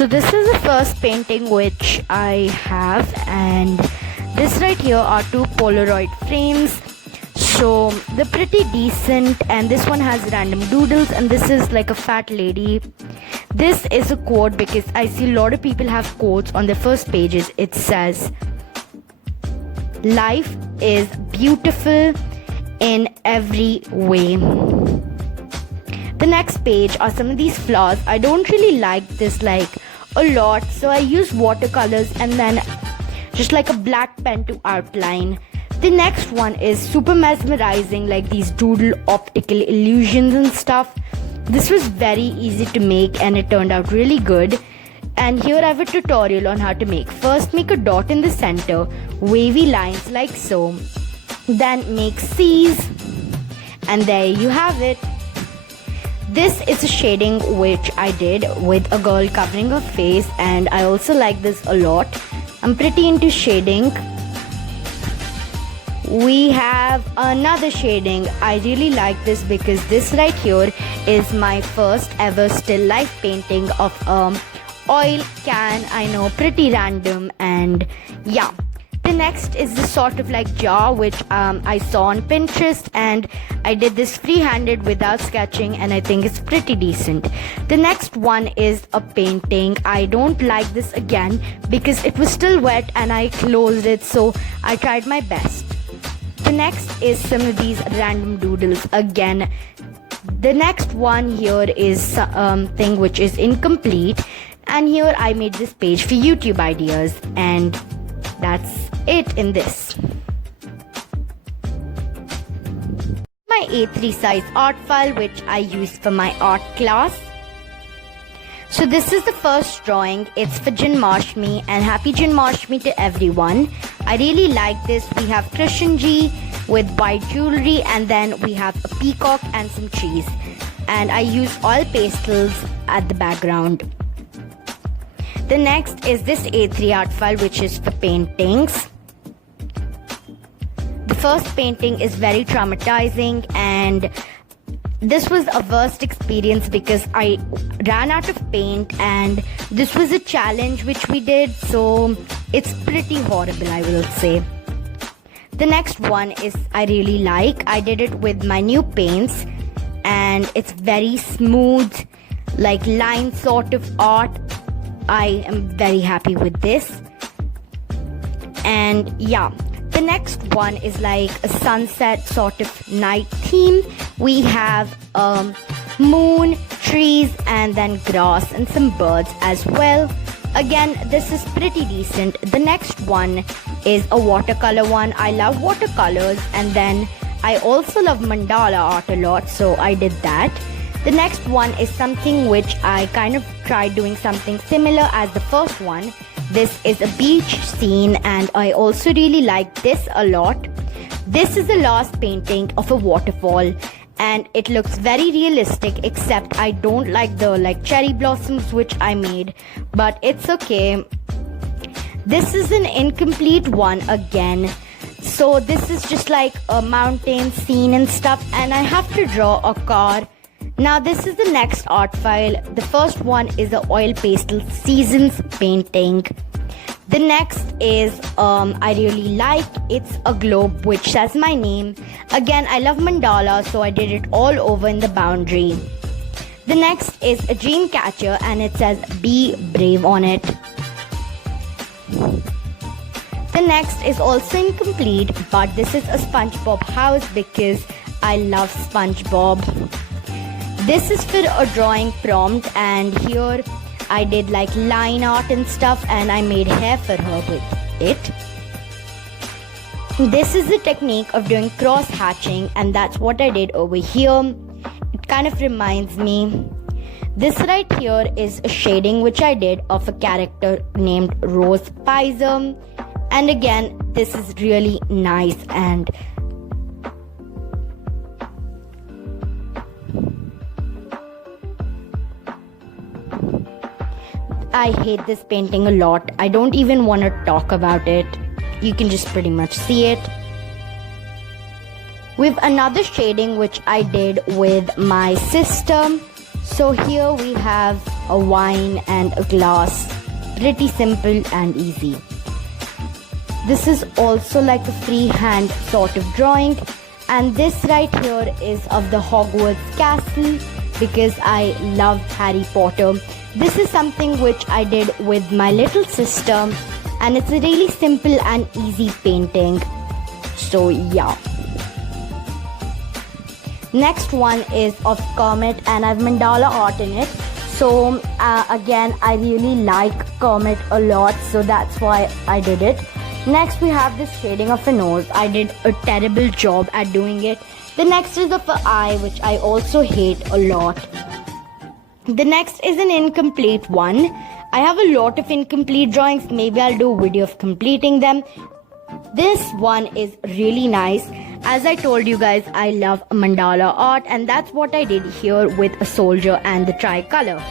So this is the first painting which I have, and this right here are two Polaroid frames. So they're pretty decent, and this one has random doodles, and this is like a fat lady. This is a quote because I see a lot of people have quotes on their first pages. It says, "Life is beautiful in every way." The next page are some of these flowers. I don't really like this like a lot, so I use watercolors and then just like a black pen to outline. The next one is super mesmerizing, like these doodle optical illusions and stuff. This was very easy to make and it turned out really good. And here I have a tutorial on how to make. First, make a dot in the center, wavy lines like so. Then make C's, and there you have it. This is a shading which I did with a girl covering her face, and I also like this a lot. I'm pretty into shading. We have another shading. I really like this because this right here is my first ever still life painting of oil can. I know, pretty random, and yeah. The next is this sort of like jar which I saw on Pinterest, and I did this free-handed without sketching, and I think it's pretty decent. The next one is a painting. I don't like this again because it was still wet and I closed it, so I tried my best. The next is some of these random doodles again. The next one here is something which is incomplete, and here I made this page for YouTube ideas, and that's it in this. My A3 size art file which I used for my art class. So this is the first drawing. It's for Janmashtami, and happy Janmashtami to everyone. I really like this. We have Krishan ji with white jewelry, and then we have a peacock and some trees. And I use oil pastels at the background. The next is this A3 art file which is for paintings. The first painting is very traumatizing, and this was a worst experience because I ran out of paint, and this was a challenge which we did, so it's pretty horrible, I will say. The next one is I really like. I did it with my new paints, and it's very smooth, like line sort of art. I am very happy with this. And yeah, the next one is like a sunset sort of night theme. We have moon, trees, and then grass and some birds as well. Again, this is pretty decent. The next one is a watercolor one. I love watercolors, and then I also love mandala art a lot, so I did that. The next one is something which I kind of tried doing something similar as the first one. This is a beach scene, and I also really like this a lot. This is the last painting of a waterfall, and it looks very realistic, except I don't like the cherry blossoms which I made, but it's okay. This is an incomplete one again. So this is just like a mountain scene and stuff, and I have to draw a car. Now this is the next art file. The first one is the oil pastel seasons painting. The next is I really like. It's a globe which says my name. Again, I love mandala, so I did it all over in the boundary. The next is a dream catcher, and it says be brave on it. The next is also incomplete, but this is a SpongeBob house because I love SpongeBob. This is for a drawing prompt, and here I did like line art and stuff, and I made hair for her with it. This is the technique of doing cross hatching, and that's what I did over here. It kind of reminds me. This right here is a shading which I did of a character named Rose Pizer, and again this is really nice. And I hate this painting a lot. I don't even want to talk about it. You can just pretty much see it. We have another shading which I did with my sister. So here we have a wine and a glass. Pretty simple and easy. This is also like a freehand sort of drawing, and this right here is of the Hogwarts castle because I love Harry Potter. This is something which I did with my little sister, and it's a really simple and easy painting. So yeah. Next one is of Kermit, and I've mandala art in it. So again, I really like Kermit a lot, so that's why I did it. Next we have the shading of a nose. I did a terrible job at doing it. The next is of an eye, which I also hate a lot. The next is an incomplete one. I have a lot of incomplete drawings. Maybe I'll do a video of completing them. This one is really nice. As I told you guys, I love mandala art, and that's what I did here with a soldier and the tricolor.